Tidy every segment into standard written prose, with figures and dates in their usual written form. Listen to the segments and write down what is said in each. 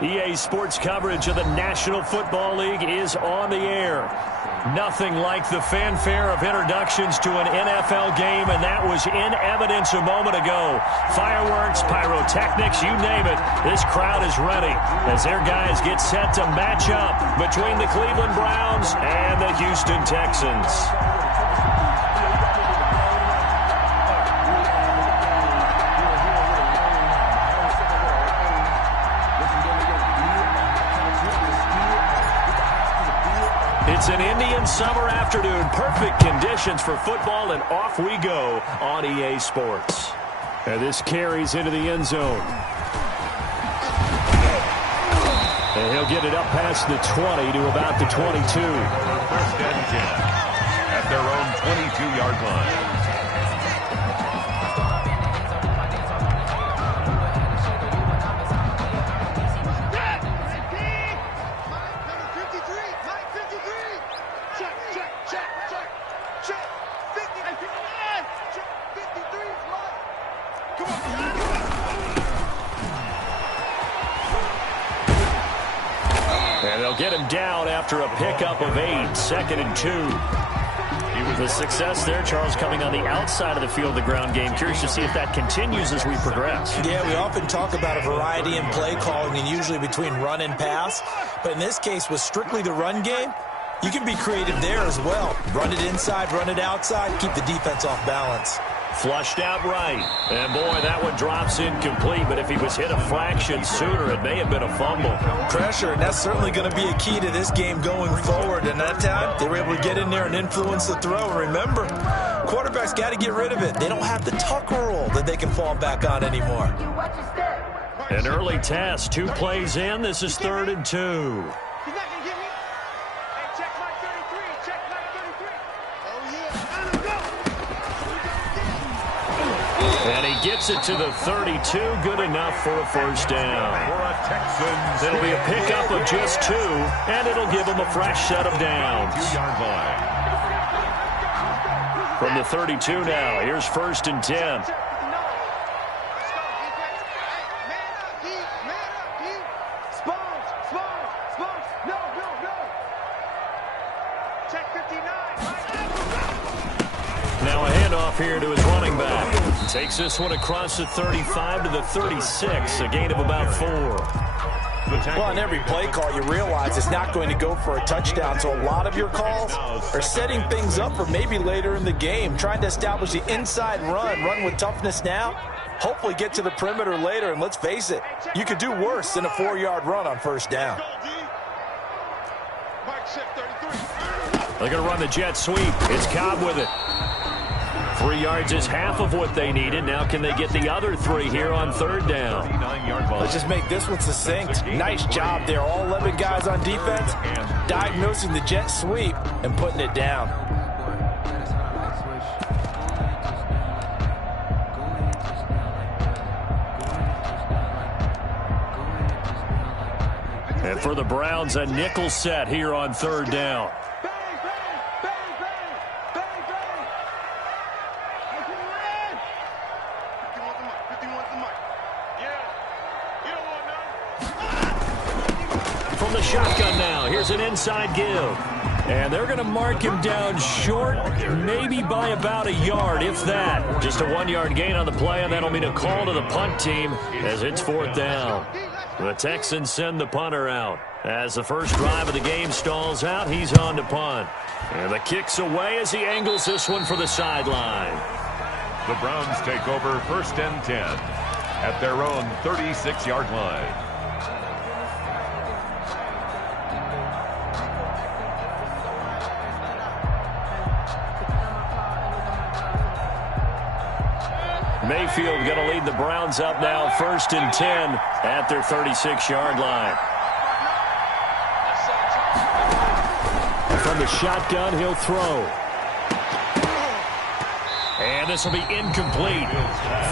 EA Sports coverage of the National Football League is on the air. Nothing like the fanfare of introductions to an NFL game, and that was in evidence a moment ago. Fireworks, pyrotechnics, you name it. This crowd is ready as their guys get set to match up between the Cleveland Browns and the Houston Texans. It's an Indian summer afternoon. Perfect conditions for football, and off we go on EA Sports. And this carries into the end zone. And he'll get it up past the 20 to about the 22. First and 10 at their own 22-yard line. And they'll get him down after a pickup of 8, 2nd and 2. The success there, Charles, coming on the outside of the field, the ground game. Curious to see if that continues as we progress. Yeah, we often talk about a variety in play calling and usually between run and pass. But in this case, with strictly the run game, you can be creative there as well. Run it inside, run it outside, keep the defense off balance. Flushed out right. And, boy, that one drops incomplete. But if he was hit a fraction sooner, it may have been a fumble. Pressure, and that's certainly going to be a key to this game going forward. And that time, they were able to get in there and influence the throw. And remember, quarterbacks got to get rid of it. They don't have the tucker roll that they can fall back on anymore. An early test. 2 plays in. This is 3rd and 2. And he gets it to the 32, good enough for a first down. It'll be a pickup of just 2, and it'll give him a fresh set of downs. From the 32 now, here's 1st and 10. Now a handoff here to his running back. Takes this one across the 35 to the 36, a gain of about 4. Well, on every play call, you realize it's not going to go for a touchdown, so a lot of your calls are setting things up for maybe later in the game, trying to establish the inside run with toughness now, hopefully get to the perimeter later, and let's face it, you could do worse than a 4-yard run on first down. They're going to run the jet sweep. It's Cobb with it. 3 yards is half of what they needed. Now can they get the other 3 here on 3rd down? Let's just make this one succinct. Nice job there. All 11 guys on defense diagnosing the jet sweep and putting it down. And for the Browns, a nickel set here on 3rd down. From the shotgun now, here's an inside give. And they're going to mark him down short, maybe by about a yard, if that. Just a 1-yard gain on the play, and that'll mean a call to the punt team as it's 4th down. The Texans send the punter out. As the first drive of the game stalls out, he's on to punt. And the kick's away as he angles this one for the sideline. The Browns take over 1st and 10 at their own 36-yard line. Mayfield going to lead the Browns up now 1st and 10 at their 36-yard line. From the shotgun, he'll throw. And this will be incomplete.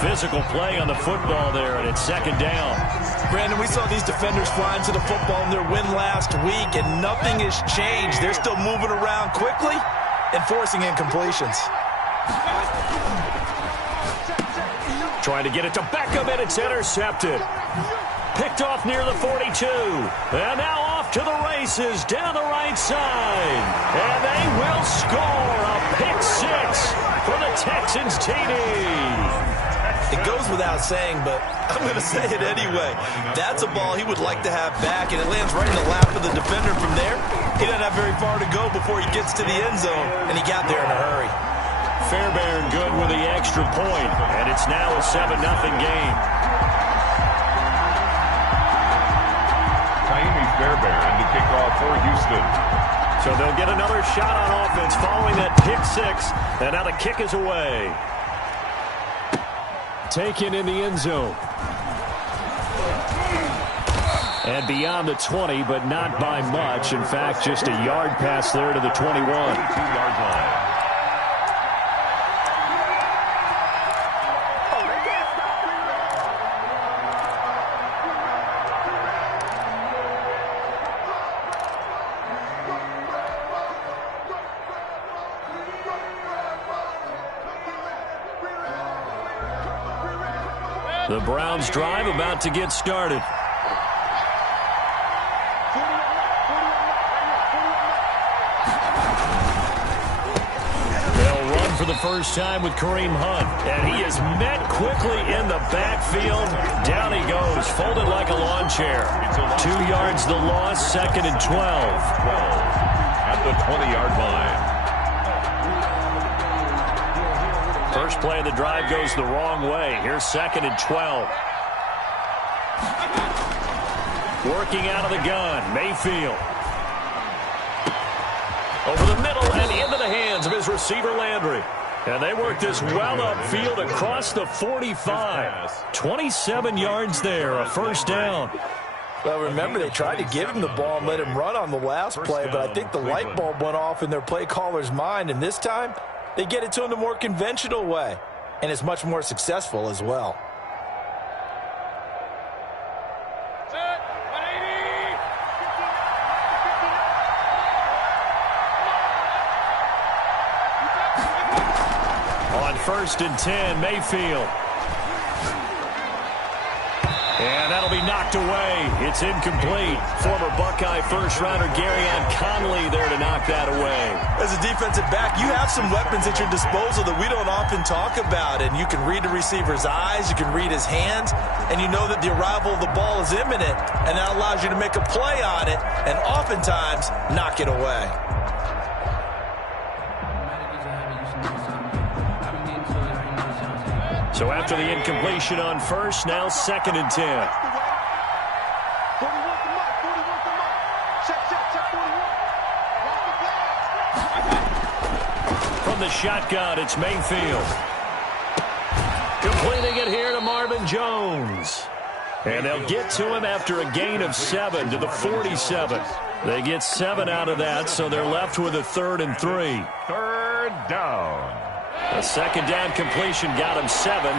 Physical play on the football there, and it's 2nd down. Brandon, we saw these defenders flying to the football in their win last week, and nothing has changed. They're still moving around quickly and forcing incompletions. Trying to get it to Beckham, and it's intercepted. picked off near the 42. And now off to the races down the right side. And they will score a pick six for the Texans TD. It goes without saying, but I'm going to say it anyway. That's a ball he would like to have back, and it lands right in the lap of the defender from there. He doesn't have very far to go before he gets to the end zone, and he got there in a hurry. Fairbairn good with the extra point, and it's now a 7-0 game. Fairbairn to kick off for Houston. So they'll get another shot on offense following that pick six, and now the kick is away. Taken in the end zone. And beyond the 20, but not by much. In fact, just a yard pass there to the 21. 2-yard line. The Browns drive about to get started. They'll run for the first time with Kareem Hunt, and he is met quickly in the backfield. Down he goes, folded like a lawn chair. 2 yards the loss, 2nd and 12. At the 20-yard line. First play of the drive goes the wrong way. Here's 2nd and 12. Working out of the gun, Mayfield. Over the middle and into the hands of his receiver, Landry. And they work this well upfield across the 45. 27 yards there, a first down. Well, remember, they tried to give him the ball and let him run on the last play, but I think the light bulb went off in their play caller's mind, and this time they get it to him the more conventional way, and it's much more successful as well. On 1st and 10, Mayfield. And that'll be knocked away. It's incomplete. Former Buckeye first-rounder Garyon Conley there to knock that away. As a defensive back, you have some weapons at your disposal that we don't often talk about. And you can read the receiver's eyes, you can read his hands, and you know that the arrival of the ball is imminent. And that allows you to make a play on it and oftentimes knock it away. So after the incompletion on 1st, now 2nd and 10. From the shotgun, it's Mayfield. Completing it here to Marvin Jones. And they'll get to him after a gain of 7 to the 47. They get 7 out of that, so they're left with a 3rd and 3. 3rd down. A 2nd down completion got him 7.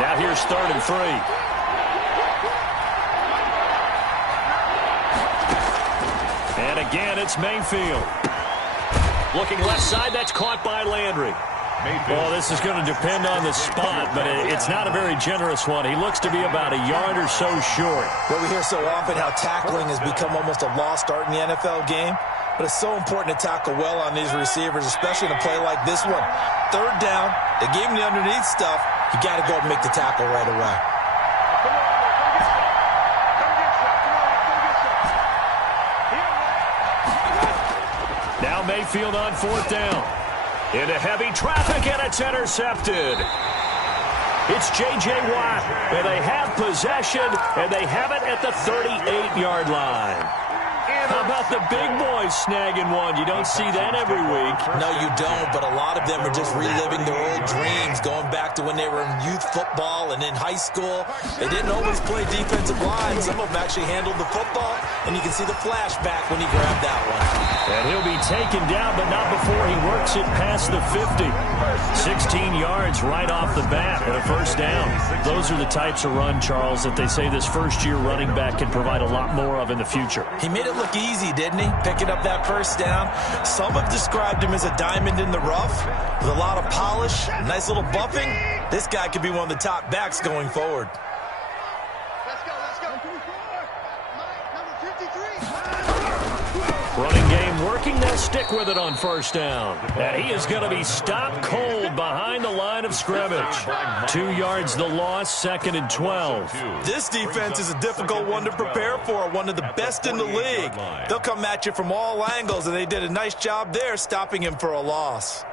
Now here's 3rd and 3. And again, it's Mayfield. Looking left side, that's caught by Landry. Well, this is going to depend on the spot, but it's not a very generous one. He looks to be about a yard or so short. Well, we hear so often how tackling has become almost a lost art in the NFL game. But it's so important to tackle well on these receivers, especially in a play like this one. 3rd down, they gave him the underneath stuff. You got to go and make the tackle right away. Now Mayfield on 4th down. Into heavy traffic, and it's intercepted. It's J.J. Watt, and they have possession, and they have it at the 38-yard line. How about the big boys snagging one? You don't see that every week. No, you don't, but a lot of them are just reliving their old dreams, going back to when they were in youth football and in high school. They didn't always play defensive line. Some of them actually handled the football, and you can see the flashback when he grabbed that one. And he'll be taken down, but not before he works it past the 50. 16 yards right off the bat and a 1st down. Those are the types of run, Charles, that they say this first-year running back can provide a lot more of in the future. He made it look easy, didn't he? Picking up that 1st down. Some have described him as a diamond in the rough with a lot of polish, nice little buffing. This guy could be one of the top backs going forward. Let's go. working. They'll stick with it on first down. And he is going to be stopped cold behind the line of scrimmage. 2 yards the loss, 2nd and 12. This defense is a difficult one to prepare for, one of the best in the league. They'll come at you from all angles, and they did a nice job there stopping him for a loss.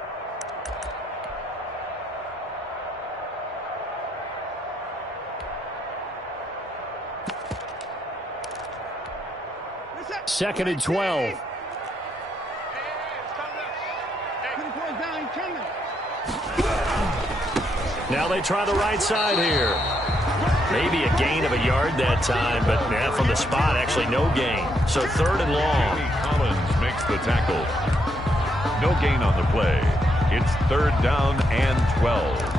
Second and 12. Now they try the right side here. Maybe a gain of a yard that time, but from the spot, actually no gain. So 3rd and long. Collins makes the tackle. No gain on the play. It's 3rd down and 12.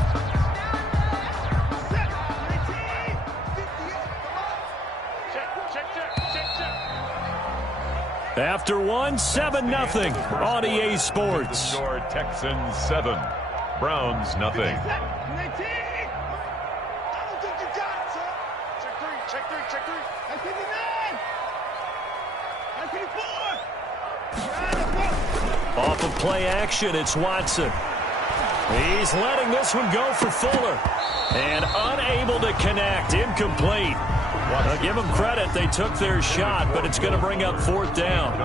After 7-0 on EA Sports. Your Texans 7, Browns nothing. Off of play action, it's Watson. He's letting this one go for Fuller. And unable to connect, incomplete. Give them credit, they took their shot, but it's going to bring up 4th down.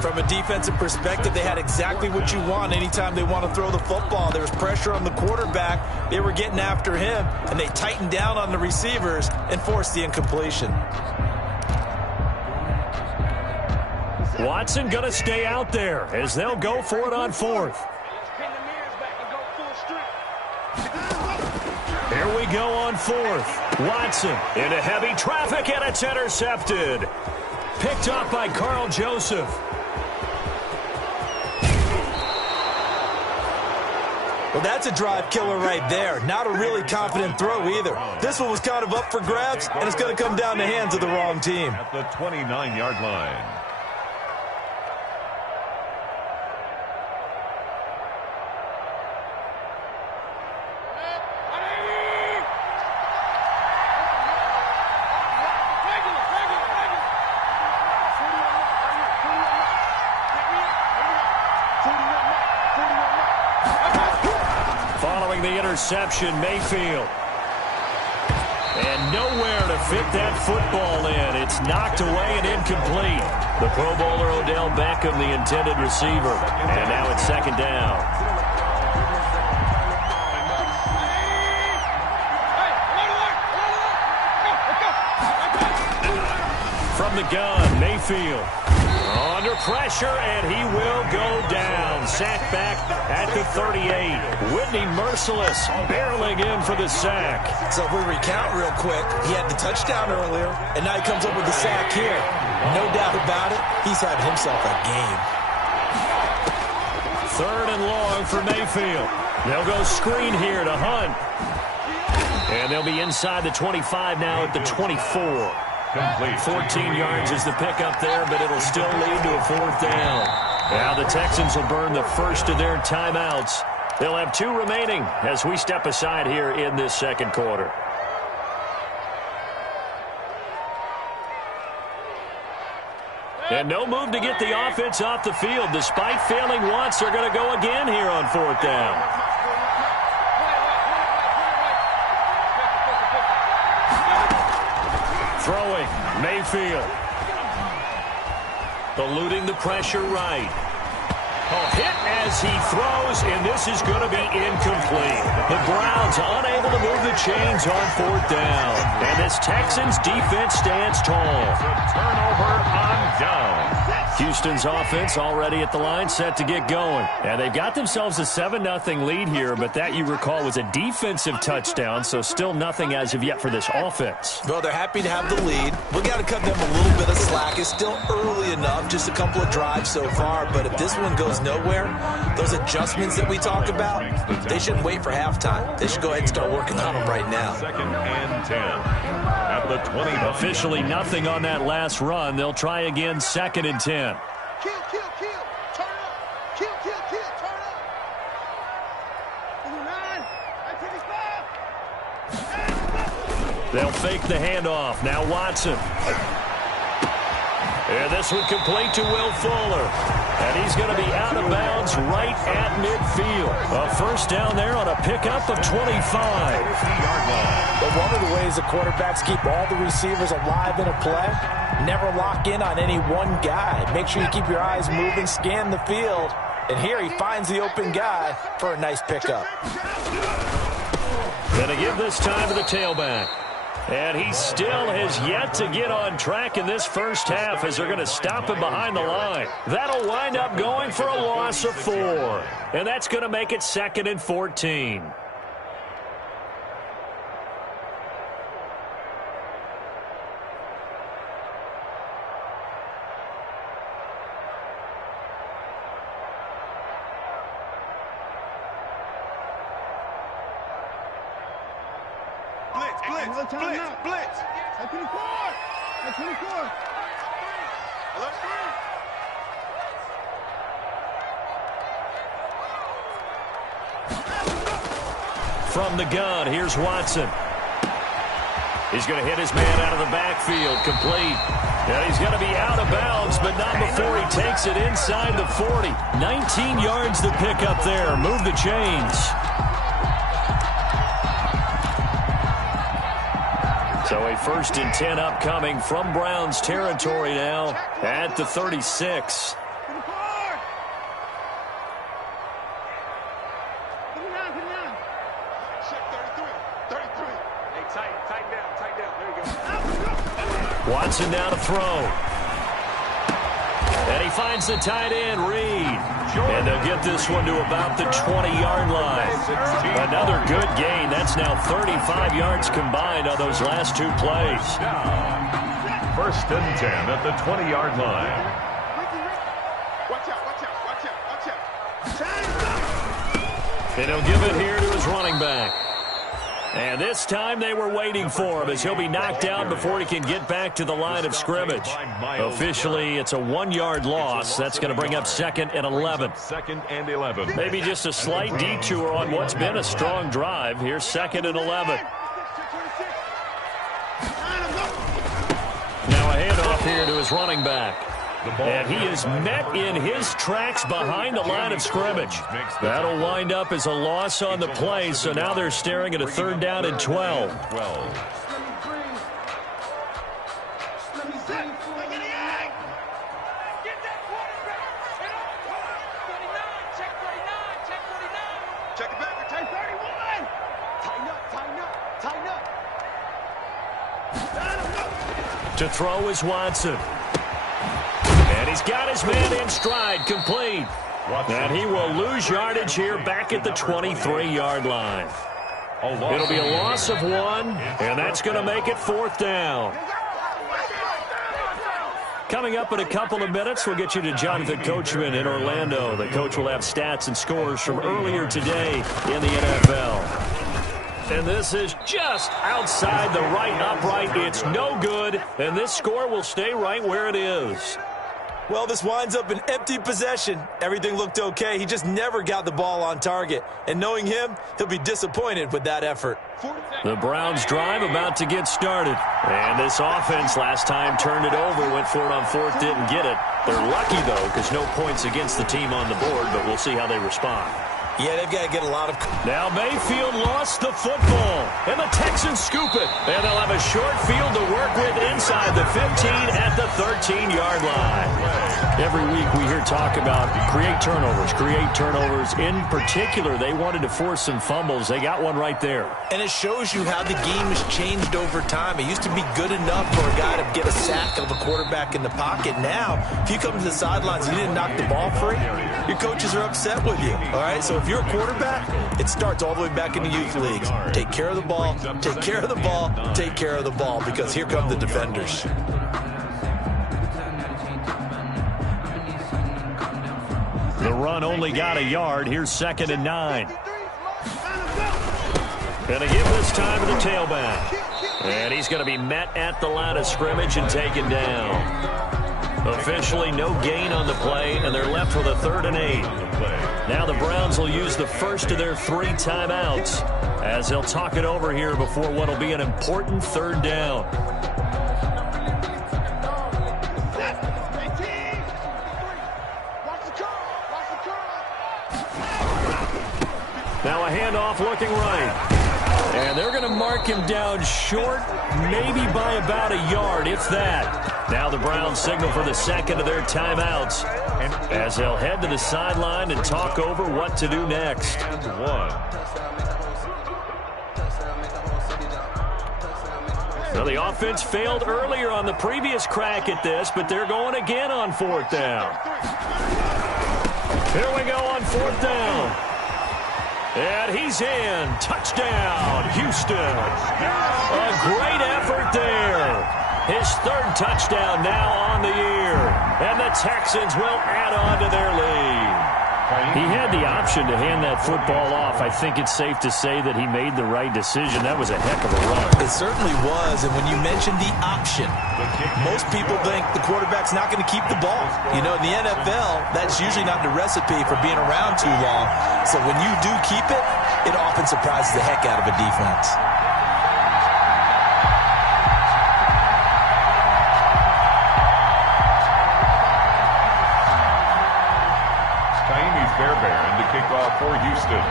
From a defensive perspective, they had exactly what you want anytime they want to throw the football. There was pressure on the quarterback. They were getting after him, and they tightened down on the receivers and forced the incompletion. Watson going to stay out there as they'll go for it on 4th. Here we go on 4th. Watson into heavy traffic, and it's intercepted. Picked up by Carl Joseph. Well, that's a drive killer right there. Not a really confident throw either. This one was kind of up for grabs, and it's going to come down the hands of the wrong team. At the 29-yard line. Following the interception, Mayfield. And nowhere to fit that football in. It's knocked away and incomplete. The Pro Bowler Odell Beckham, the intended receiver. And now it's 2nd down. From the gun, Mayfield. Under pressure, and he will go down. Sacked back at the 38. Whitney Merciless barreling in for the sack. So if we recount real quick, he had the touchdown earlier, and now he comes up with the sack here. No doubt about it, he's having himself a game. 3rd and long for Mayfield. They'll go screen here to Hunt. And they'll be inside the 25 now at the 24. Complete. 14 yards is the pickup there, but it'll still lead to a 4th down. Now the Texans will burn the first of their timeouts. They'll have 2 remaining as we step aside here in this 2nd quarter. And no move to get the offense off the field. Despite failing once, they're going to go again here on 4th down. Throwing, Mayfield. Eluding the pressure right. Hit as he throws, and this is going to be incomplete. The Browns unable to move the chains on 4th down. And this Texans defense stands tall. Turnover on down. Houston's offense already at the line, set to get going. And they've got themselves a 7-0 lead here, but that, you recall, was a defensive touchdown, so still nothing as of yet for this offense. Well, they're happy to have the lead. We got to cut them a little bit of slack. It's still early enough, just a couple of drives so far, but if this one goes nowhere, those adjustments that we talk about, they shouldn't wait for halftime. They should go ahead and start working on them right now. 2nd and 10 at the 20. Officially nothing on that last run. They'll try again, 2nd and 10. Kill, kill, kill. Turn up. Kill, kill, kill. Turn up. 9, 35. They'll fake the handoff. Now Watson. And this one complete to Will Fuller. And he's going to be out of bounds right at midfield. A first down there on a pickup of 25. But one of the ways the quarterbacks keep all the receivers alive in a play, never lock in on any one guy. Make sure you keep your eyes moving, scan the field. And here he finds the open guy for a nice pickup. Going to give this time to the tailback. And he still has yet to get on track in this first half as they're going to stop him behind the line. That'll wind up going for a loss of 4. And that's going to make it 2nd and 14. Blitz. At 24. At 24. From the gun, here's Watson. He's going to hit his man out of the backfield, complete. And he's going to be out of bounds, but not before he takes it inside the 40. 19 yards to pick up there. Move the chains. So a 1st and 10 upcoming from Browns territory now at the 36. Watson down to throw. And he finds the tight end, Reed. And they'll get this one to about the 20-yard line. Another good gain. That's now 35 yards combined on those last 2 plays. 1st and 10 at the 20-yard line. And he'll give it here to his running back. And this time they were waiting for him as he'll be knocked down before he can get back to the line of scrimmage. Officially, it's a 1-yard loss. That's going to bring up 2nd and 11. 2nd and 11. Maybe just a slight detour on what's been a strong drive. Here's 2nd and 11. Now a handoff here to his running back. And he is met in his tracks behind the line of scrimmage. That'll wind up as a loss on the play, so now they're staring at a 3rd down and 12. Check it back. Tight 31. Tighten up. To throw is Watson. And he's got his man in stride, complete. And he will lose yardage here back at the 23-yard line. It'll be a loss of 1, and that's going to make it 4th down. Coming up in a couple of minutes, we'll get you to Jonathan Coachman in Orlando. The coach will have stats and scores from earlier today in the NFL. And this is just outside the right upright. It's no good, and this score will stay right where it is. Well, this winds up an empty possession. Everything looked okay. He just never got the ball on target. And knowing him, he'll be disappointed with that effort. The Browns drive about to get started. And this offense last time turned it over, went for it on 4th, didn't get it. They're lucky, though, because no points against the team on the board, but we'll see how they respond. Yeah, they've got to get a lot of... Now Mayfield lost the football, and the Texans scoop it. And they'll have a short field to work with inside the 15 at the 13-yard line. Every week we hear talk about create turnovers. In particular, they wanted to force some fumbles. They got one right there. And it shows you how the game has changed over time. It used to be good enough for a guy to get a sack of a quarterback in the pocket. Now, if you come to the sidelines and you didn't knock the ball free, your coaches are upset with you. All right, so if you're a quarterback, it starts all the way back in the youth leagues. Take care of the ball, take care of the ball, take care of the ball, because here come the defenders. The run only got a yard. Here's 2nd and 9. Going to give this time to the tailback. And he's going to be met at the line of scrimmage and taken down. Officially no gain on the play, and they're left with a 3rd and 8. Now the Browns will use the first of their 3 timeouts as they'll talk it over here before what will be an important 3rd down. Now a handoff looking right. And they're going to mark him down short, maybe by about a yard, if that. Now the Browns signal for the second of their timeouts as they'll head to the sideline and talk over what to do next. And one. Well, the offense failed earlier on the previous crack at this, but they're going again on fourth down. Here we go on fourth down. And he's in. Touchdown, Houston. A great effort there. His third touchdown now on the year. And the Texans will add on to their lead. He had the option to hand that football off. I think it's safe to say that he made the right decision. That was a heck of a run. It certainly was. And when you mentioned the option, most people think the quarterback's not going to keep the ball. You know, in the NFL, that's usually not the recipe for being around too long. So when you do keep it, it often surprises the heck out of a defense. Fairbairn to kick off for Houston.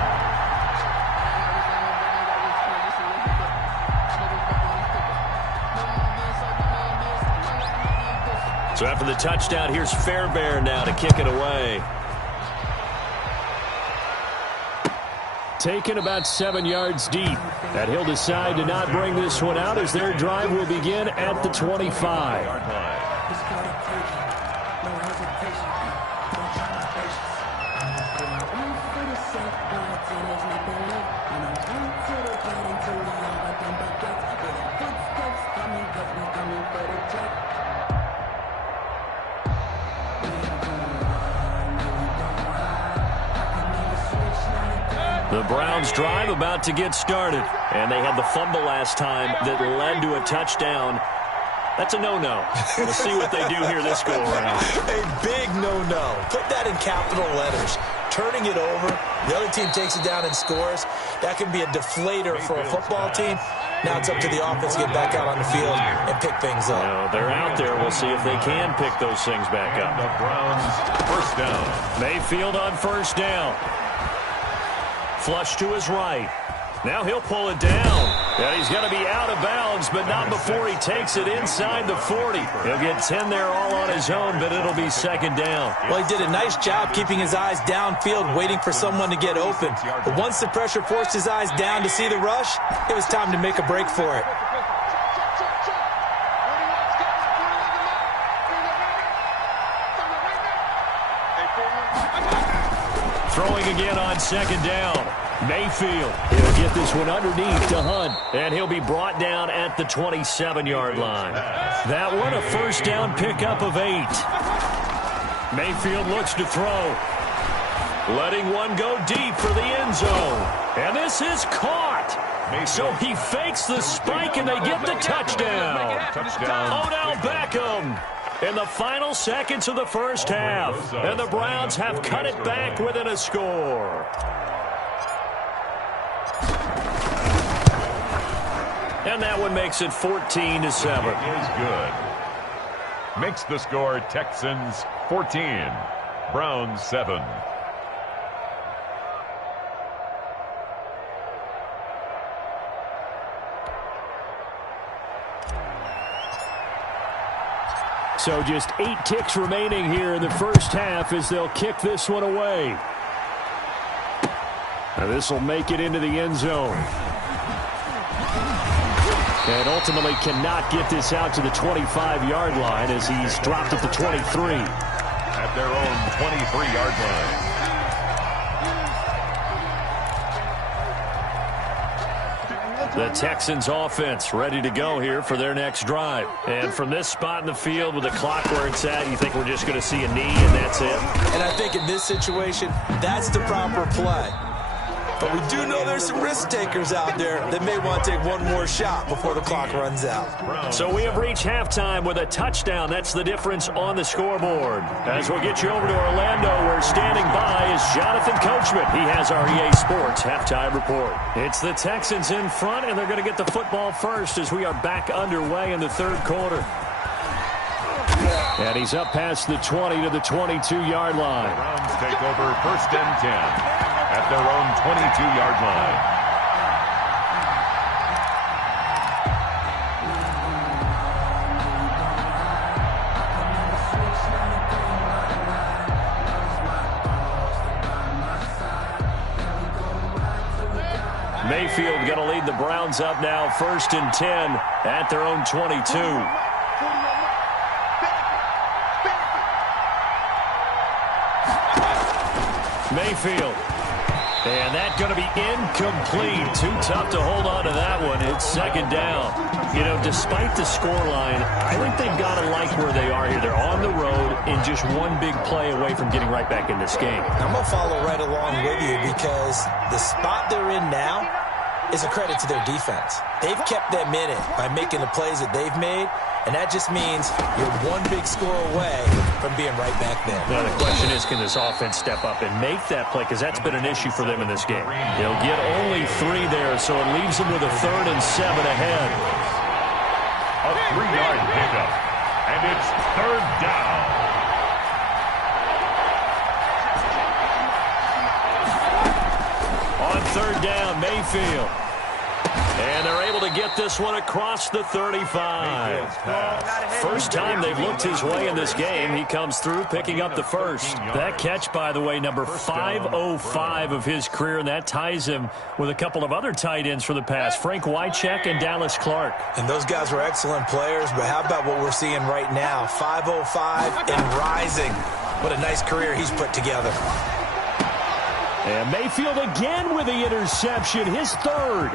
So after the touchdown, here's Fairbairn now to kick it away. Taken about 7 yards deep. And he'll decide to not bring this one out as their drive will begin at the 25. The Browns drive about to get started. And they had the fumble last time that led to a touchdown. That's a no-no. We'll see what they do here this go-around. A big no-no. Put that in capital letters. Turning it over, the other team takes it down and scores. That can be a deflator for a football team. Now it's up to the offense to get back out on the field and pick things up. No, they're out there. We'll see if they can pick those things back up. The Browns first down. Mayfield on first down. Flush to his right. Now he'll pull it down. And he's going to be out of bounds, but not before he takes it inside the 40. He'll get 10 there all on his own, but it'll be second down. Well, he did a nice job keeping his eyes downfield, waiting for someone to get open. But once the pressure forced his eyes down to see the rush, it was time to make a break for it. Throwing again on second down. Mayfield, he'll get this one underneath to Hunt, and he'll be brought down at the 27-yard line. That one a first down pickup of 8. Mayfield looks to throw. Letting one go deep for the end zone. And this is caught. So he fakes the spike, and they get the touchdown. Odell Beckham in the final seconds of the first half. And the Browns have cut it back within a score. And that one makes it 14-7. It is good. Makes the score Texans 14, Browns 7. So just 8 ticks remaining here in the first half as they'll kick this one away. Now this will make it into the end zone. And ultimately cannot get this out to the 25-yard line as he's dropped at the 23. At their own 23-yard line. The Texans offense ready to go here for their next drive. And from this spot in the field with the clock where it's at, you think we're just going to see a knee and that's it? And I think in this situation, that's the proper play. But we do know there's some risk takers out there that may want to take one more shot before the clock runs out. So we have reached halftime with a touchdown. That's the difference on the scoreboard. As we'll get you over to Orlando, where standing by is Jonathan Coachman. He has our EA Sports halftime report. It's the Texans in front, and they're going to get the football first as we are back underway in the third quarter. And he's up past the 20 to the 22-yard line. The Browns take over first and 10 at at their own 22-yard line. Mayfield going to lead the Browns up now, 1st and 10 at their own 22. Mayfield. And that's going to be incomplete. Too tough to hold on to that one. It's 2nd down. You know, despite the scoreline, I think they've got to like where they are here. They're on the road and just one big play away from getting right back in this game. I'm going to follow right along with you because the spot they're in now is a credit to their defense. They've kept them in it by making the plays that they've made, and that just means you're one big score away from being right back there. Now, the question is, can this offense step up and make that play? Because that's been an issue for them in this game. They'll get only 3 there, so it leaves them with a 3rd and 7 ahead. A 3-yard pickup, and it's 3rd down. On 3rd down, Mayfield. And they're able to get this one across the 35. First time they've looked his way in this game. He comes through picking up the first. That catch, by the way, number 505 of his career, and that ties him with a couple of other tight ends for the past, Frank Wycheck and Dallas Clark. And those guys were excellent players, but how about what we're seeing right now? 505 and rising. What a nice career he's put together. And Mayfield again with the interception, his 3rd.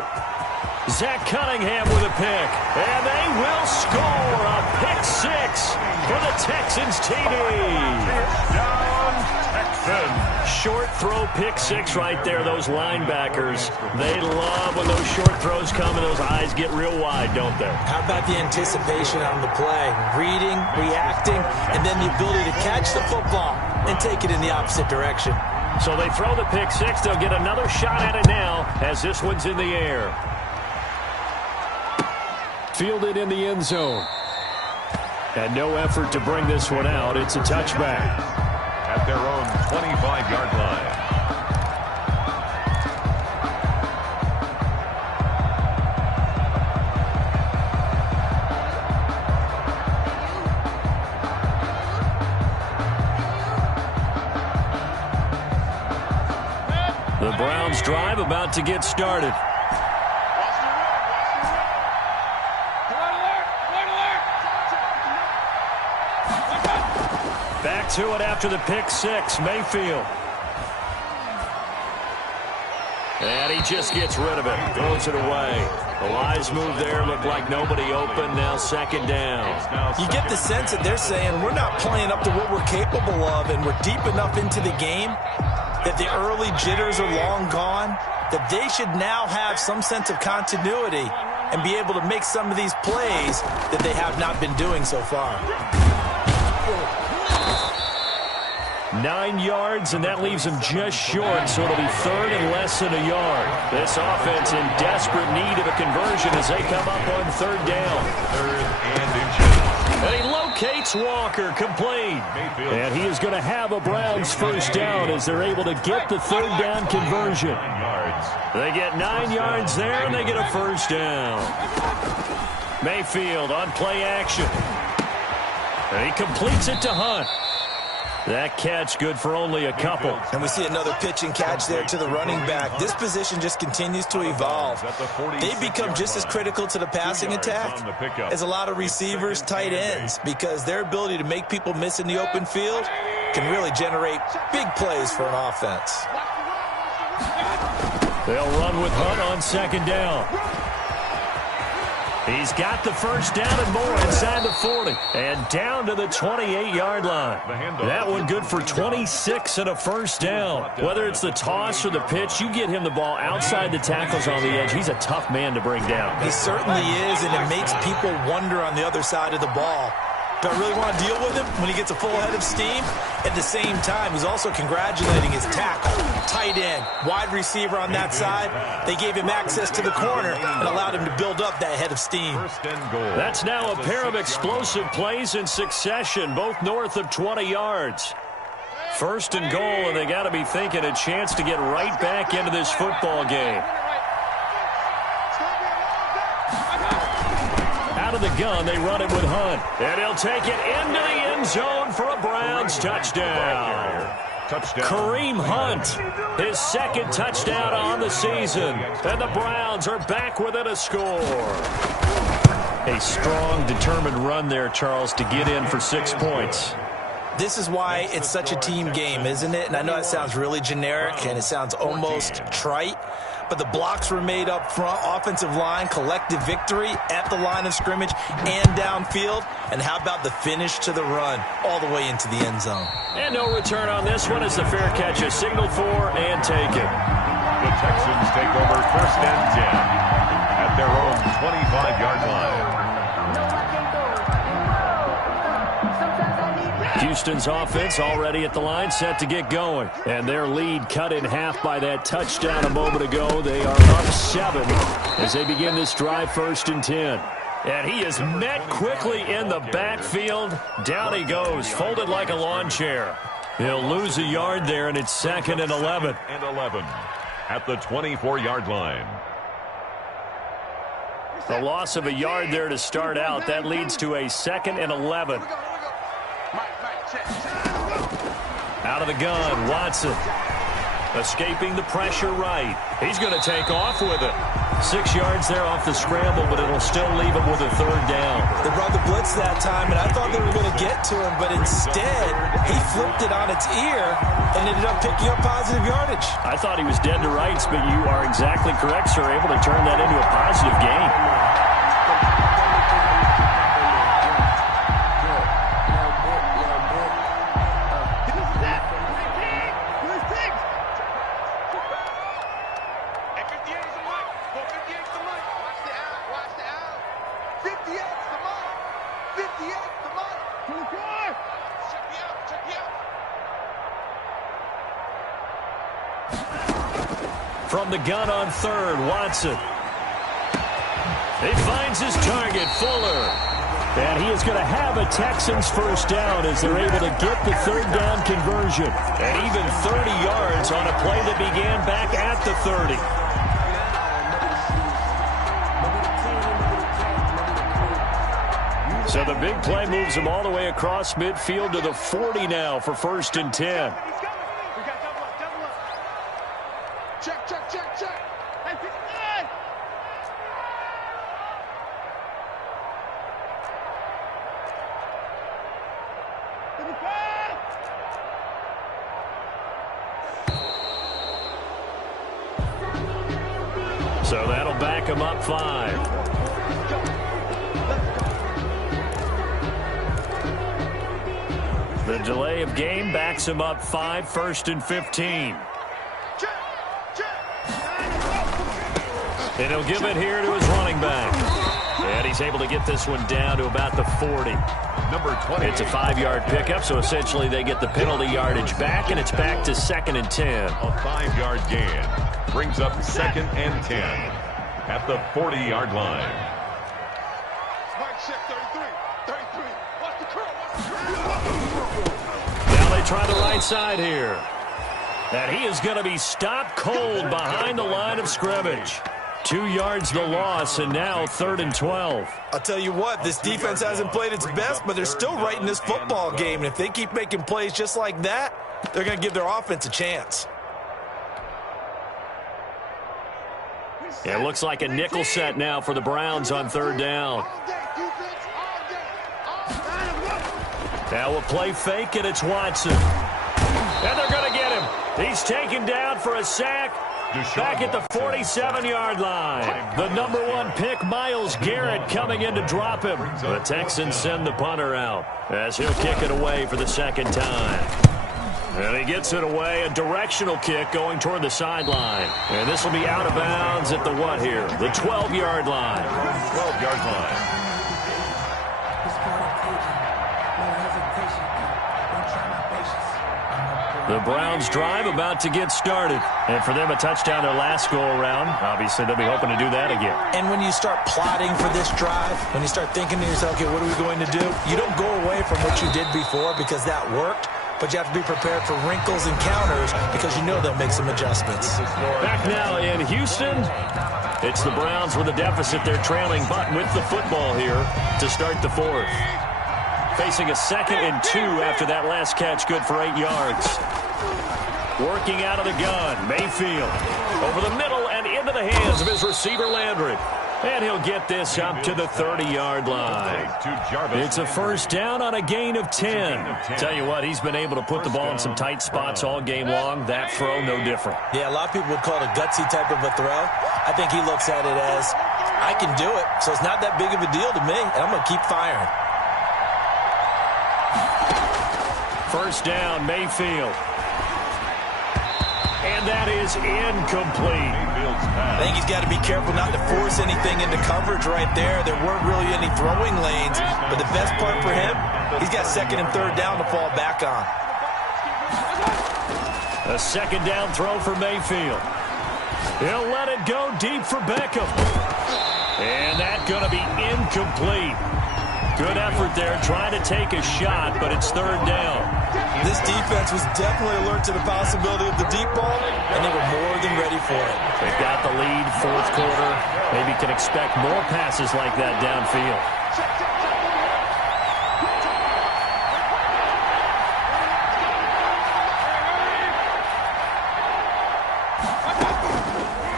Zach Cunningham with a pick, and they will score a pick 6 for the Texans TD. Down, Texans. Short throw pick 6 right there, those linebackers. They love when those short throws come and those eyes get real wide, don't they? How about the anticipation on the play? Reading, reacting, and then the ability to catch the football and take it in the opposite direction. So they throw the pick 6. They'll get another shot at it now as this one's in the air. Fielded in the end zone. And no effort to bring this one out. It's a touchback. At their own 25-yard line. The Browns drive about to get started. Back to it after the pick 6, Mayfield. And he just gets rid of it, throws it away. The wise move there, looked like nobody open, now 2nd down. You get the sense that they're saying we're not playing up to what we're capable of, and we're deep enough into the game that the early jitters are long gone, that they should now have some sense of continuity and be able to make some of these plays that they have not been doing so far. 9 yards, and that leaves them just short, so it'll be 3rd and less than a yard. This offense in desperate need of a conversion as they come up on 3rd down. 3rd and inches. And he locates Walker, complete. And he is going to have a Browns first down as they're able to get the 3rd down conversion. They get 9 yards there, and they get a first down. Mayfield on play action. And he completes it to Hunt. That catch good for only a couple. And we see another pitch and catch there to the running back. This position just continues to evolve. They become just as critical to the passing attack as a lot of receivers, tight ends, because their ability to make people miss in the open field can really generate big plays for an offense. They'll run with Hunt on 2nd down. He's got the first down and more inside the 40. And down to the 28-yard line. That one good for 26 and a first down. Whether it's the toss or the pitch, you get him the ball outside the tackles on the edge. He's a tough man to bring down. He certainly is, and it makes people wonder on the other side of the ball. Do I really want to deal with him when he gets a full head of steam? At the same time, he's also congratulating his tackle, tight end, wide receiver on that side. They gave him access to the corner and allowed him to build up that head of steam. That's now a pair of explosive plays in succession, both north of 20 yards. First and goal, and they got to be thinking a chance to get right back into this football game. Out of the gun, they run it with Hunt. And he'll take it into the end zone for a Browns touchdown. Kareem Hunt, his second touchdown on the season. And the Browns are back within a score. A strong, determined run there, Charles, to get in for 6 points. This is why it's such a team game, isn't it? And I know it sounds really generic and it sounds almost trite, but the blocks were made up front, offensive line, collective victory at the line of scrimmage and downfield. And how about the finish to the run all the way into the end zone? And no return on this one as the fair catch is signaled for and taken. The Texans take over 1st and 10 at their own 25-yard line. Houston's offense already at the line, set to get going. And their lead cut in half by that touchdown a moment ago. They are up 7 as they begin this drive 1st and 10. And he is met quickly in the backfield. Down he goes, folded like a lawn chair. He'll lose a yard there, and it's 2nd and 11. And 11 at the 24-yard line. The loss of a yard there to start out. That leads to a 2nd and 11. Out of the gun, Watson. Escaping the pressure right. He's going to take off with it. 6 yards there off the scramble, but it'll still leave him with a 3rd down. They brought the blitz that time, and I thought they were going to get to him, but instead, he flipped it on its ear and ended up picking up positive yardage. I thought he was dead to rights, but you are exactly correct, sir. Able to turn that into a positive gain. From the gun on 3rd, Watson. He finds his target, Fuller. And he is going to have a Texans 1st down as they're able to get the 3rd down conversion. And even 30 yards on a play that began back at the 30. So the big play moves him all the way across midfield to the 40 now for 1st and 10. So that'll back him up 5. The delay of game backs him up 5, 1st and 15. And he'll give it here to his running back. And he's able to get this one down to about the 40. Number 20. It's a 5-yard pickup, so essentially they get the penalty yardage back, and it's back to 2nd and 10. A 5-yard gain brings up 2nd and 10 at the 40-yard line. Now they try the right side here. And he is going to be stopped cold behind the line of scrimmage. 2 yards the loss, and now 3rd and 12. I'll tell you what, this defense hasn't played its best, but they're still right in this football game. And if they keep making plays just like that, they're going to give their offense a chance. It looks like a nickel set now for the Browns on 3rd down. Now we'll play fake, and it's Watson. And they're going to get him. He's taken down for a sack. Back at the 47-yard line. The number 1 pick, Myles Garrett, coming in to drop him. The Texans send the punter out as he'll kick it away for the 2nd time. And he gets it away, a directional kick going toward the sideline. And this will be out of bounds at the what here? The 12-yard line. 12-yard line. The Browns drive about to get started. And for them, a touchdown their last go-around. Obviously, they'll be hoping to do that again. And when you start plotting for this drive, when you start thinking to yourself, okay, what are we going to do? You don't go away from what you did before because that worked. but you have to be prepared for wrinkles and counters because you know they'll make some adjustments. Back now in Houston, it's the Browns with a deficit. They're trailing, but with the football here to start the fourth. Facing a 2nd and 2 after that last catch, good for 8 yards. Working out of the gun, Mayfield. Over the middle and into the hands of his receiver, Landry. And he'll get this up to the 30-yard line. It's a first down on a gain of 10. Tell you what, he's been able to put the ball in some tight spots all game long. That throw, no different. Yeah, a lot of people would call it a gutsy type of a throw. I think he looks at it as, I can do it, so it's not that big of a deal to me, and I'm going to keep firing. First down, Mayfield. And that is incomplete. I think he's got to be careful not to force anything into coverage right there. There weren't really any throwing lanes, but the best part for him, he's got 2nd and 3rd down to fall back on. A 2nd down throw for Mayfield. He'll let it go deep for Beckham. And that's going to be incomplete. Good effort there, trying to take a shot, but it's 3rd down. This defense was definitely alert to the possibility of the deep ball, and they were more than ready for it. They've got the lead, 4th quarter. Maybe can expect more passes like that downfield.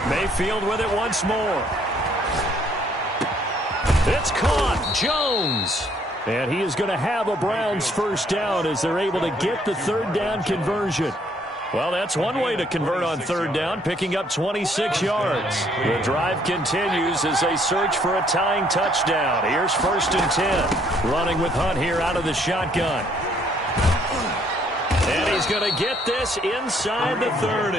Mayfield with it once more. It's caught. Jones. And he is going to have a Browns first down as they're able to get the 3rd down conversion. Well, that's one way to convert on 3rd down, picking up 26 yards. The drive continues as they search for a tying touchdown. Here's 1st and 10. Running with Hunt here out of the shotgun. And he's going to get this inside the 30.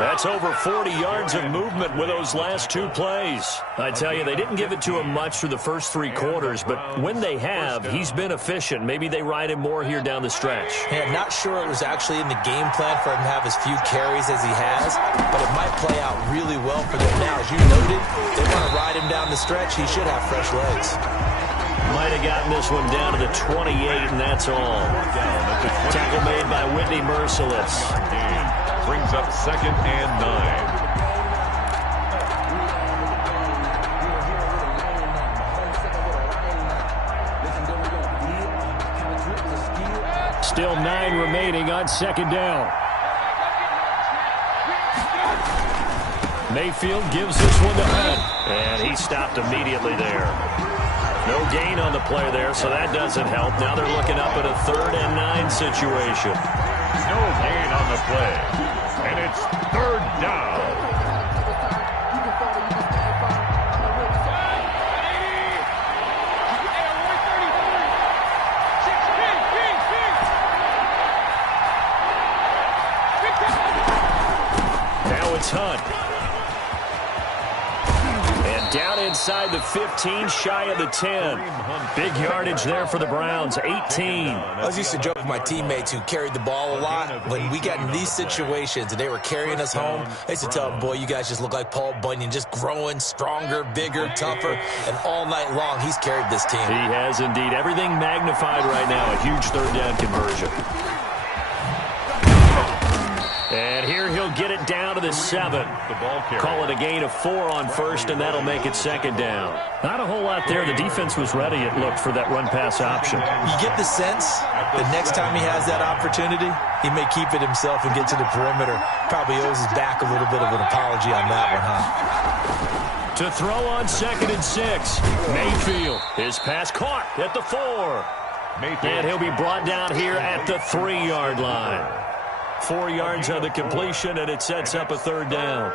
That's over 40 yards of movement with those last 2 plays. I tell you, they didn't give it to him much through the first 3 quarters, but when they have, he's been efficient. Maybe they ride him more here down the stretch. Yeah, not sure it was actually in the game plan for him to have as few carries as he has, but it might play out really well for them now. As you noted, they want to ride him down the stretch. He should have fresh legs. Might have gotten this one down to the 28, and that's all. Tackle made by Whitney Merciless. Brings up 2nd and 9. Still 9 remaining on 2nd down. Mayfield gives this one to Hunt, and he stopped immediately there. No gain on the play there, so that doesn't help. Now they're looking up at a 3rd and 9 situation. No gain on the play, and it's 3rd down. Now it's Hunt. Down inside the 15, shy of the 10. Big yardage there for the Browns, 18. I was used to joke with my teammates who carried the ball a lot. When we got in these situations and they were carrying us home, I used to tell them, boy, you guys just look like Paul Bunyan, just growing stronger, bigger, tougher. And all night long, he's carried this team. He has indeed. Everything magnified right now, a huge 3rd down conversion. And here he'll get it down to the 7. Call it a gain of 4 on 1st, and that'll make it 2nd down. Not a whole lot there. The defense was ready, it looked, for that run-pass option. You get the sense that next time he has that opportunity, he may keep it himself and get to the perimeter. Probably owes his back a little bit of an apology on that one, huh? To throw on 2nd and 6. Mayfield. His pass caught at the 4. And he'll be brought down here at the 3-yard line. 4 yards on the completion, and it sets up a 3rd down.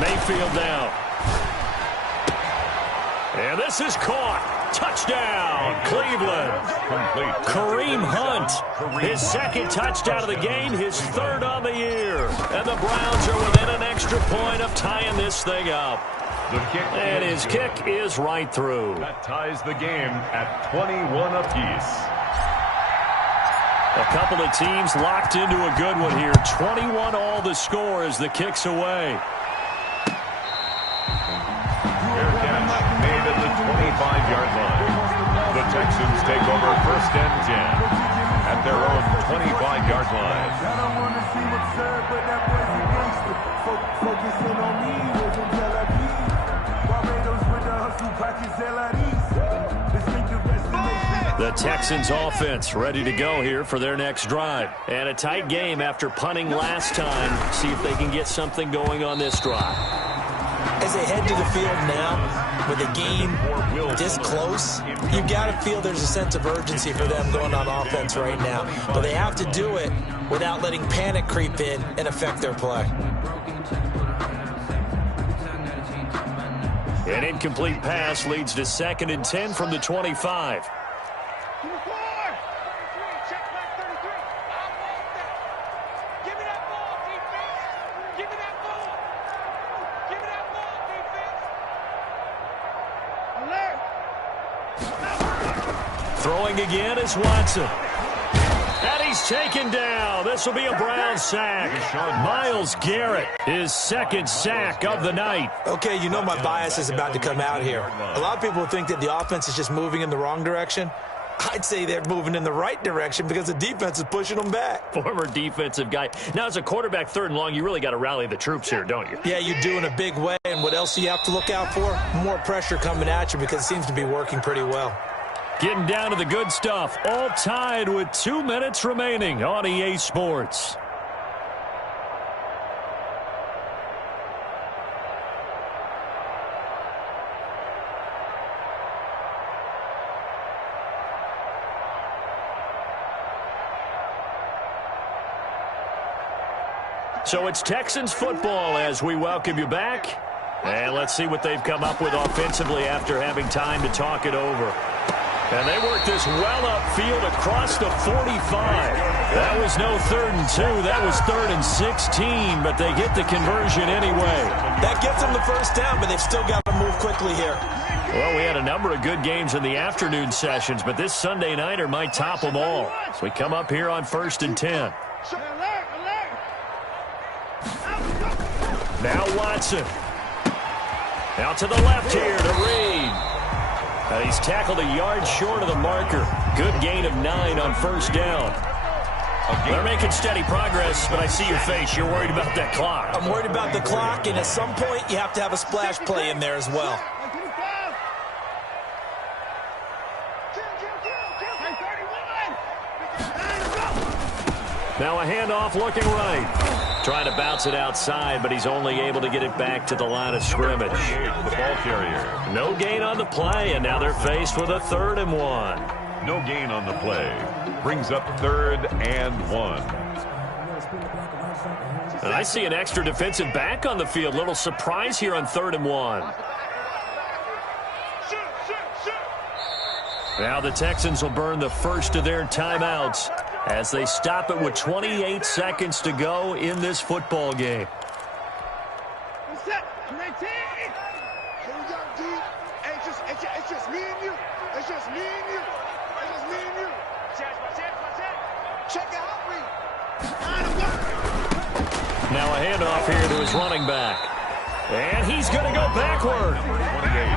Mayfield down. And this is caught. Touchdown, Cleveland. Kareem Hunt, his 2nd touchdown of the game, his 3rd on the year. And the Browns are within an extra point of tying this thing up. And his kick is right through. That ties the game at 21 apiece. A couple of teams locked into a good one here. 21 all the score as the kick's away. Fair catch made at the 25-yard line. The Texans take over 1st and 10 at their own 25-yard line. I don't want to see what's said, but that boy's a gangster. Focusing on me, wasn't Tel Aviv. Barbados with the hustle, pockets LIDs. The Texans offense ready to go here for their next drive. And a tight game after punting last time. See if they can get something going on this drive. As they head to the field now, with the game this close, you've got to feel there's a sense of urgency for them going on offense right now. But they have to do it without letting panic creep in and affect their play. An incomplete pass leads to 2nd and 10 from the 25. Throwing again is Watson. And he's taken down. This will be a Brown sack. Myles Garrett, his 2nd sack of the night. Okay, you know my bias is about to come out here. A lot of people think that the offense is just moving in the wrong direction. I'd say they're moving in the right direction because the defense is pushing them back. Former defensive guy. Now, as a quarterback 3rd and long, you really got to rally the troops here, don't you? Yeah, you do in a big way. And what else do you have to look out for? More pressure coming at you because it seems to be working pretty well. Getting down to the good stuff. All tied with 2 minutes remaining on EA Sports. So it's Texans football as we welcome you back. And let's see what they've come up with offensively after having time to talk it over. And they work this well upfield across the 45. That was no 3rd and 2. That was 3rd and 16, but they get the conversion anyway. That gets them the 1st down, but they've still got to move quickly here. Well, we had a number of good games in the afternoon sessions, but this Sunday nighter might top them all. So we come up here on 1st and 10. Now Watson. Out to the left here to Reed. And he's tackled a yard short of the marker. Good gain of 9 on 1st down. They're making steady progress, but I see your face. You're worried about that clock. I'm worried about the clock, and at some point you have to have a splash play in there as well. Now a handoff looking right. Trying to bounce it outside, but he's only able to get it back to the line of scrimmage. The ball carrier. No gain on the play, and now they're faced with a 3rd and 1. No gain on the play. Brings up 3rd and 1. And I see an extra defensive back on the field. Little surprise here on 3rd and 1. Now the Texans will burn the first of their timeouts as they stop it with 28 seconds to go in this football game. It's just me and you. It's just me and you. It's just me and you. Check out, Reed. Now a handoff here to his running back. And he's going to go backward.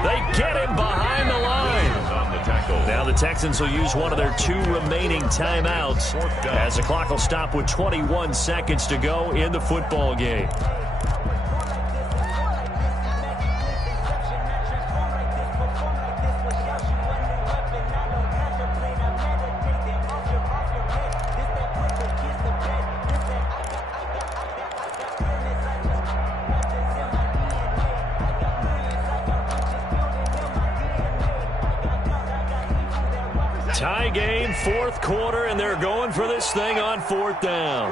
They get him behind the line. Now the Texans will use one of their 2 remaining timeouts as the clock will stop with 21 seconds to go in the football game. Tie game, 4th quarter, and they're going for this thing on 4th down.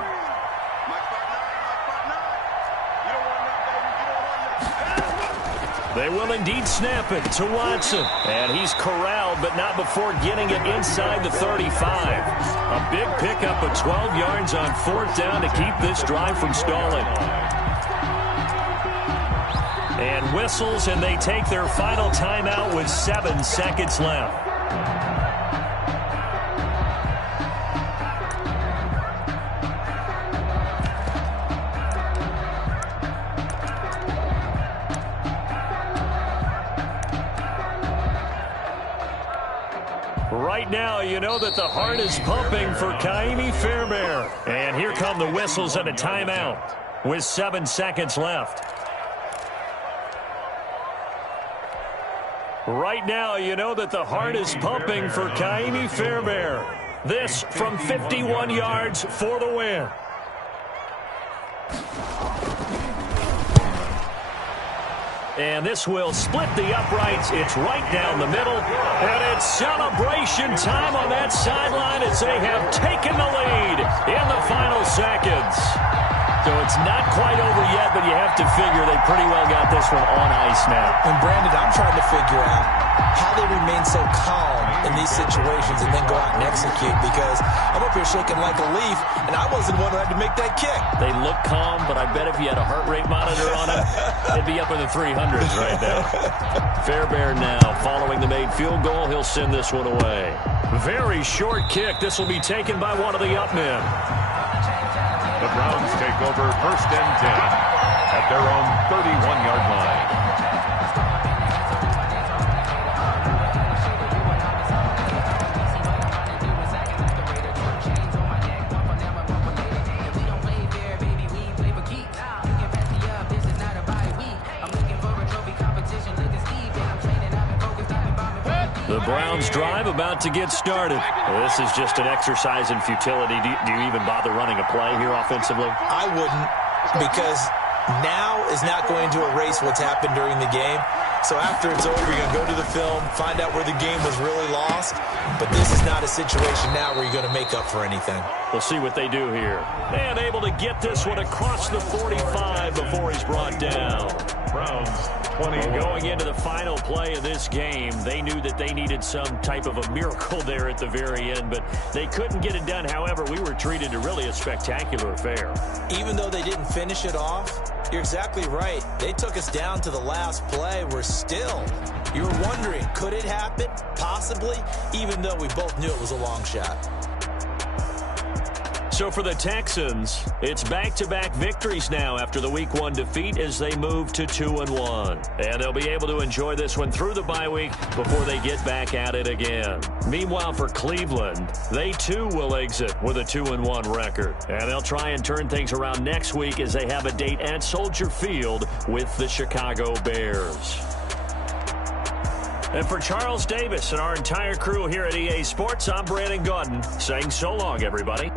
They will indeed snap it to Watson. And he's corralled, but not before getting it inside the 35. A big pickup of 12 yards on 4th down to keep this drive from stalling. And whistles, and they take their final timeout with 7 seconds left. Right now, you know that the heart is pumping for Kaimi Fairbairn. And here come the whistles and a timeout with 7 seconds left. Right now, you know that the heart is pumping for Kaimi Fairbairn. This from 51 yards for the win. And this will split the uprights. It's right down the middle. And it's celebration time on that sideline as they have taken the lead in the final seconds. So it's not quite over yet, but you have to figure they pretty well got this one on ice now. And Brandon, I'm trying to figure out how they remain so calm in these situations and then go out and execute, because I'm up here shaking like a leaf, and I wasn't the one who had to make that kick. They look calm, but I bet if you had a heart rate monitor on them, they'd be up in the 300s right now. Fairbairn now, following the made field goal, he'll send this one away. Very short kick. This will be taken by one of the up men. The Browns take over 1st and 10 at their own 31-yard line. The Browns drive about to get started. This is just an exercise in futility. Do you even bother running a play here offensively? I wouldn't, because now is not going to erase what's happened during the game. So after it's over, you're going to go to the film, find out where the game was really lost. But this is not a situation now where you're going to make up for anything. We'll see what they do here. And able to get this one across the 45 before he's brought down. Browns 20. Going into the final play of this game, they knew that they needed some type of a miracle there at the very end, but they couldn't get it done. However, we were treated to really a spectacular affair. Even though they didn't finish it off, you're exactly right. They took us down to the last play. We're still, you were wondering, could it happen? Possibly, even though we both knew it was a long shot. So for the Texans, it's back-to-back victories now after the Week 1 defeat as they move to 2-1. And they'll be able to enjoy this one through the bye week before they get back at it again. Meanwhile, for Cleveland, they too will exit with a 2-1 record. And they'll try and turn things around next week as they have a date at Soldier Field with the Chicago Bears. And for Charles Davis and our entire crew here at EA Sports, I'm Brandon Gaudin saying so long, everybody.